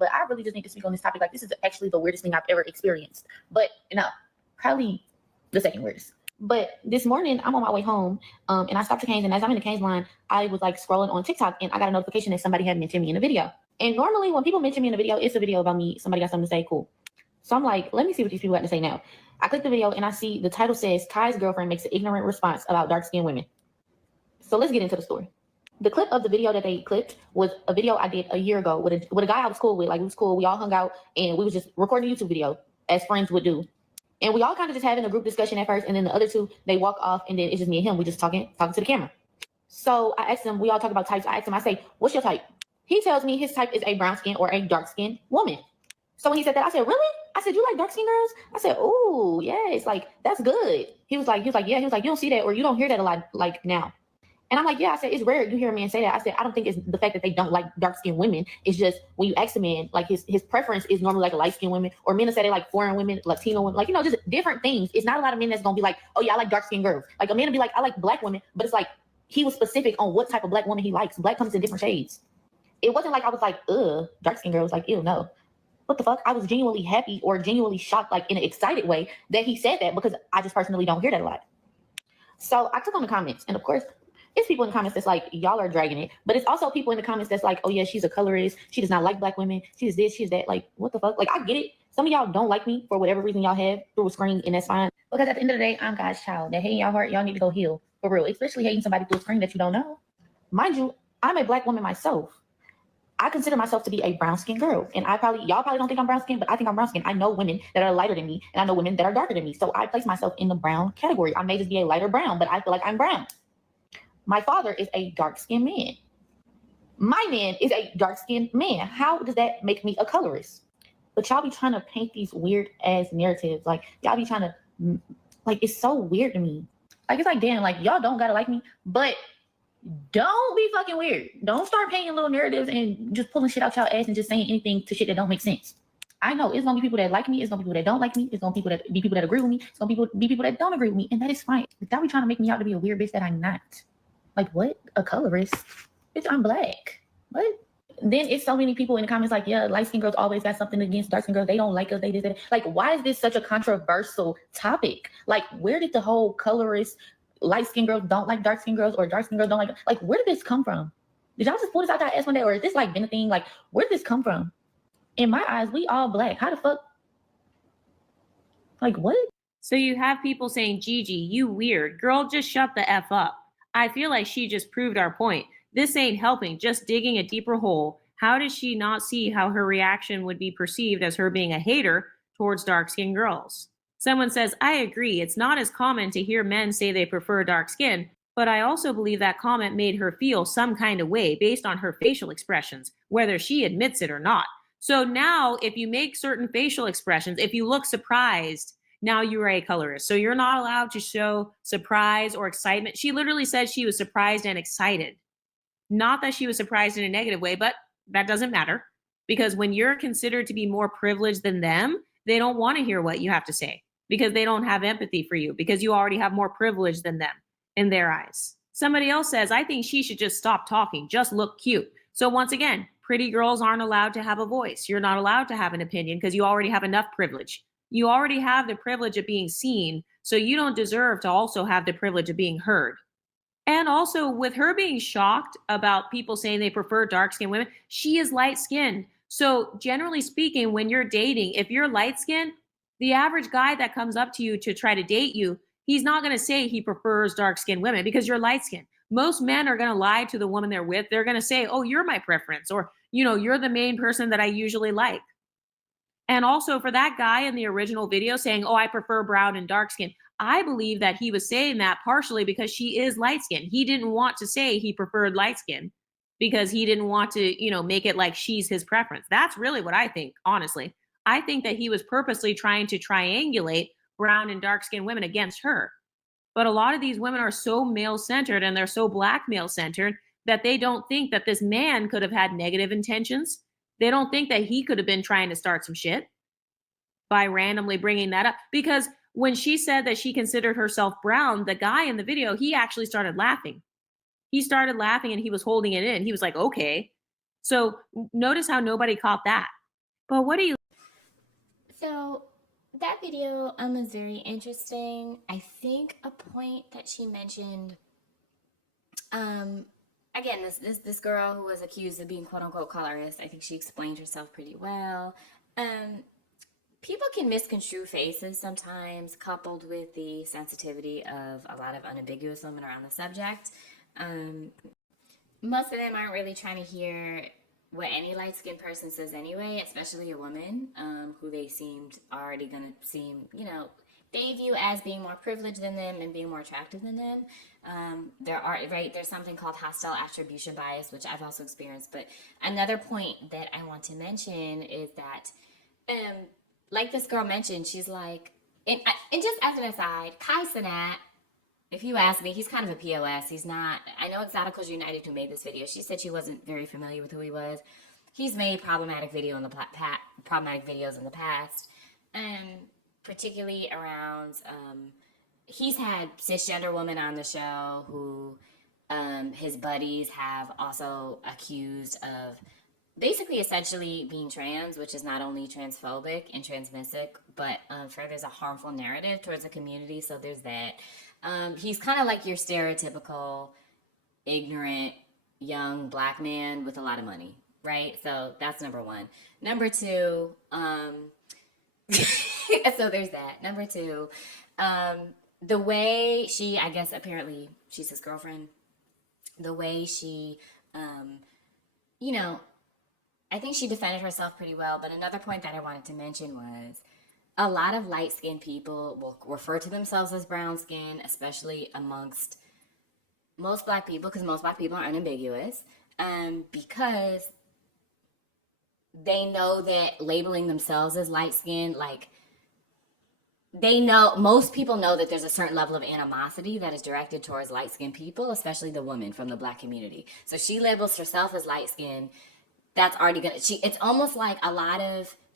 but I really just need to speak on this topic. Like, this is actually the weirdest thing I've ever experienced. But no, probably the second weirdest. But this morning, I'm on my way home, and I stopped to Cane's, and as I'm in the Cane's line, I was like scrolling on TikTok, and I got a notification that somebody had mentioned me in a video. And normally, when people mention me in a video, it's a video about me. Somebody got something to say, cool. So I'm like, let me see what these people got to say now. I click the video, and I see the title says, Kai's girlfriend makes an ignorant response about dark-skinned women. So let's get into the story. The clip of the video that they clipped was a video I did a year ago with a guy I was cool with. Like, it was cool. We all hung out, and we was just recording a YouTube video, as friends would do. And we all kind of just having a group discussion at first, and then the other two, they walk off, and then it's just me and him. We just talking to the camera. So I asked him, we all talk about types. I asked him, I say, what's your type? He tells me his type is a brown skin or a dark skin woman. So when he said that, I said, really? I said, you like dark skin girls? I said, oh, yeah, it's like, that's good. He was like, yeah. He was like, you don't see that, or you don't hear that a lot, like, now. And I'm like, yeah. I said, it's rare you hear a man say that. I said, I don't think it's the fact that they don't like dark skinned women. It's just when you ask a man, like his preference is normally like a light skinned women, or men that say they like foreign women, Latino women, like, you know, just different things. It's not a lot of men that's gonna be like, oh yeah, I like dark skinned girls. Like, a man will be like, I like black women, but it's like he was specific on what type of black woman he likes. Black comes in different shades. It wasn't like I was like, dark skinned girls, like, ew, no. What the fuck? I was genuinely happy or genuinely shocked, like in an excited way, that he said that, because I just personally don't hear that a lot. So I took on the comments, and of course, it's people in the comments that's like, y'all are dragging it. But it's also people in the comments that's like, oh yeah, she's a colorist. She does not like black women. She's this, she's that. Like, what the fuck? Like, I get it. Some of y'all don't like me for whatever reason y'all have through a screen, and that's fine. Because at the end of the day, I'm God's child. That hate in y'all heart, y'all need to go heal. For real. Especially hating somebody through a screen that you don't know. Mind you, I'm a black woman myself. I consider myself to be a brown skinned girl. And y'all probably don't think I'm brown skinned, but I think I'm brown skinned. I know women that are lighter than me, and I know women that are darker than me. So I place myself in the brown category. I may just be a lighter brown, but I feel like I'm brown. My father is a dark-skinned man. My man is a dark-skinned man. How does that make me a colorist? But y'all be trying to paint these weird-ass narratives. Like, y'all be trying to, like, it's so weird to me. Like, it's like, damn, like, y'all don't gotta like me, but don't be fucking weird. Don't start painting little narratives and just pulling shit out y'all ass and just saying anything to shit that don't make sense. I know it's gonna be people that like me, it's gonna be people that don't like me, it's gonna be people that agree with me, it's gonna be people that don't agree with me, and that is fine. But y'all be trying to make me out to be a weird bitch that I'm not. Like, what? A colorist? Bitch, I'm black. What? Then it's so many people in the comments like, yeah, light-skinned girls always got something against dark-skinned girls. They don't like us. They did that. Like, why is this such a controversial topic? Like, where did the whole colorist, light-skinned girls don't like dark-skinned girls, or dark-skinned girls don't like where did this come from? Did y'all just pull this out that ass one day, or is this like been a thing? Like, where did this come from? In my eyes, we all black. How the fuck? Like, what? So you have people saying, Gigi, you weird. Girl, just shut the F up. I feel like she just proved our point. This ain't helping, just digging a deeper hole. How does she not see how her reaction would be perceived as her being a hater towards dark-skinned girls? Someone says, I agree. It's not as common to hear men say they prefer dark skin, but I also believe that comment made her feel some kind of way based on her facial expressions, whether she admits it or not. So now if you make certain facial expressions, if you look surprised, now you're a colorist. So you're not allowed to show surprise or excitement. She literally said she was surprised and excited. Not that she was surprised in a negative way, but that doesn't matter. Because when you're considered to be more privileged than them, they don't want to hear what you have to say because they don't have empathy for you because you already have more privilege than them in their eyes. Somebody else says, I think she should just stop talking, just look cute. So once again, pretty girls aren't allowed to have a voice. You're not allowed to have an opinion because you already have enough privilege. You already have the privilege of being seen, so you don't deserve to also have the privilege of being heard. And also, with her being shocked about people saying they prefer dark-skinned women, she is light-skinned. So generally speaking, when you're dating, if you're light-skinned, the average guy that comes up to you to try to date you, he's not going to say he prefers dark-skinned women because you're light-skinned. Most men are going to lie to the woman they're with. They're going to say, oh, you're my preference, or, you know, you're the main person that I usually like. And also for that guy in the original video saying, oh, I prefer brown and dark skin, I believe that he was saying that partially because she is light skin. He didn't want to say he preferred light skin because he didn't want to, you know, make it like she's his preference. That's really what I think, honestly. I think that he was purposely trying to triangulate brown and dark skinned women against her. But a lot of these women are so male-centered and they're so black male-centered that they don't think that this man could have had negative intentions. They don't think that he could have been trying to start some shit by randomly bringing that up. Because when she said that she considered herself brown, the guy in the video, he actually started laughing. He started laughing and he was holding it in. He was like, okay. So notice how nobody caught that. But what do you So that video was very interesting. I think a point that she mentioned, again, this girl who was accused of being quote unquote colorist, I think she explained herself pretty well. People can misconstrue faces sometimes, coupled with the sensitivity of a lot of unambiguous women around the subject. Most of them aren't really trying to hear what any light-skinned person says anyway, especially a woman, who they seemed already going to seem, they view as being more privileged than them and being more attractive than them. There's something called hostile attribution bias, which I've also experienced. But another point that I want to mention is that, like this girl mentioned, she's like, and just as an aside, Cenat, if you ask me, he's kind of a POS. He's not. I know Exoticals United who made this video. She said she wasn't very familiar with who he was. He's made problematic videos in the past, particularly around. He's had cisgender women on the show who his buddies have also accused of basically essentially being trans, which is not only transphobic and transmissive, but furthers a harmful narrative towards the community. So there's that. He's kind of like your stereotypical ignorant young black man with a lot of money, right? So that's number one. Number two, so there's that. Number two, the way she, I guess apparently she's his girlfriend, the way she, I think she defended herself pretty well. But another point that I wanted to mention was a lot of light-skinned people will refer to themselves as brown skin, especially amongst most black people, because most black people are unambiguous, because they know that labeling themselves as light-skinned, most people know that there's a certain level of animosity that is directed towards light-skinned people, especially the women from the black community. So she labels herself as light-skinned. That's already it's almost like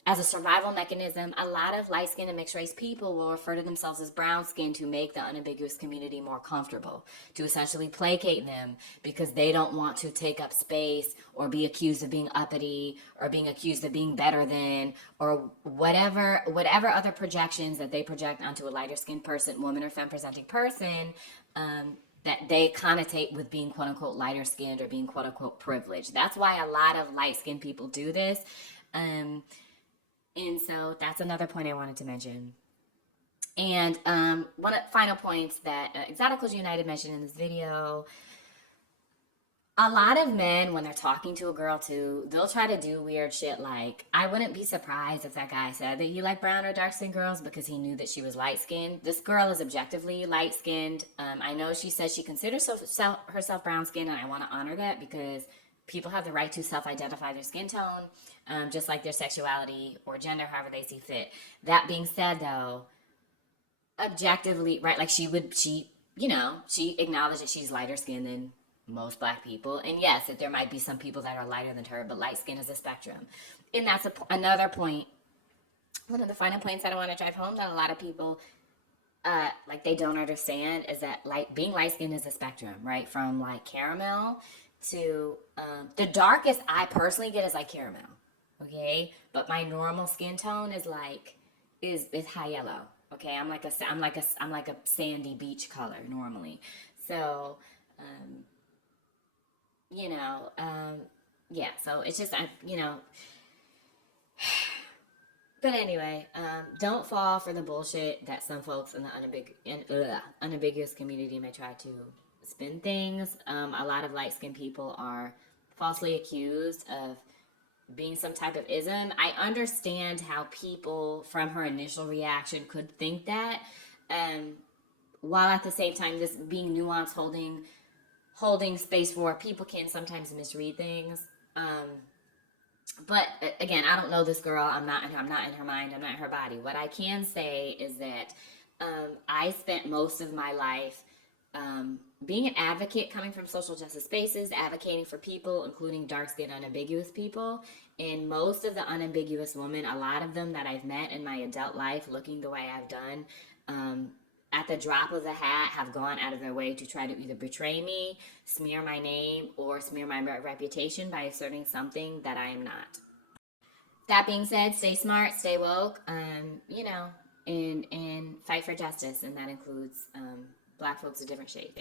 as a survival mechanism, a lot of light-skinned and mixed-race people will refer to themselves as brown-skinned to make the unambiguous community more comfortable, to essentially placate them because they don't want to take up space or be accused of being uppity or being accused of being better than, or whatever other projections that they project onto a lighter-skinned person, woman or femme-presenting person, that they connotate with being quote-unquote lighter-skinned or being quote-unquote privileged. That's why a lot of light-skinned people do this. And so that's another point I wanted to mention. And one of the final points that Exoticals United mentioned in this video, a lot of men, when they're talking to a girl too, they'll try to do weird shit like, I wouldn't be surprised if that guy said that he liked brown or dark-skinned girls because he knew that she was light-skinned. This girl is objectively light-skinned. I know she says she considers herself brown-skinned, and I want to honor that because people have the right to self-identify their skin tone, just like their sexuality or gender, however they see fit. That being said, though, objectively, right, like she acknowledged that she's lighter skinned than most black people. And yes, that there might be some people that are lighter than her, but light skin is a spectrum. And that's another point. One of the final points that I want to drive home that a lot of people, they don't understand is that being light skinned is a spectrum, right? From like caramel to the darkest I personally get is like caramel, okay? But my normal skin tone is high yellow, okay? I'm like a sandy beach color normally. So, yeah. So it's just But anyway, don't fall for the bullshit that some folks in the unambiguous community may try to spin things. A lot of light-skinned people are falsely accused of being some type of ism. I understand how people from her initial reaction could think that, while at the same time this being nuanced, holding space for people can sometimes misread things. But again, I don't know this girl. I'm not in her mind. I'm not in her body. What I can say is that I spent most of my life being an advocate, coming from social justice spaces, advocating for people, including dark-skinned, unambiguous people. And most of the unambiguous women, a lot of them that I've met in my adult life, looking the way I've done, at the drop of a hat, have gone out of their way to try to either betray me, smear my name, or smear my reputation by asserting something that I am not. That being said, stay smart, stay woke, you know, and fight for justice, and that includes Black folks of different shades.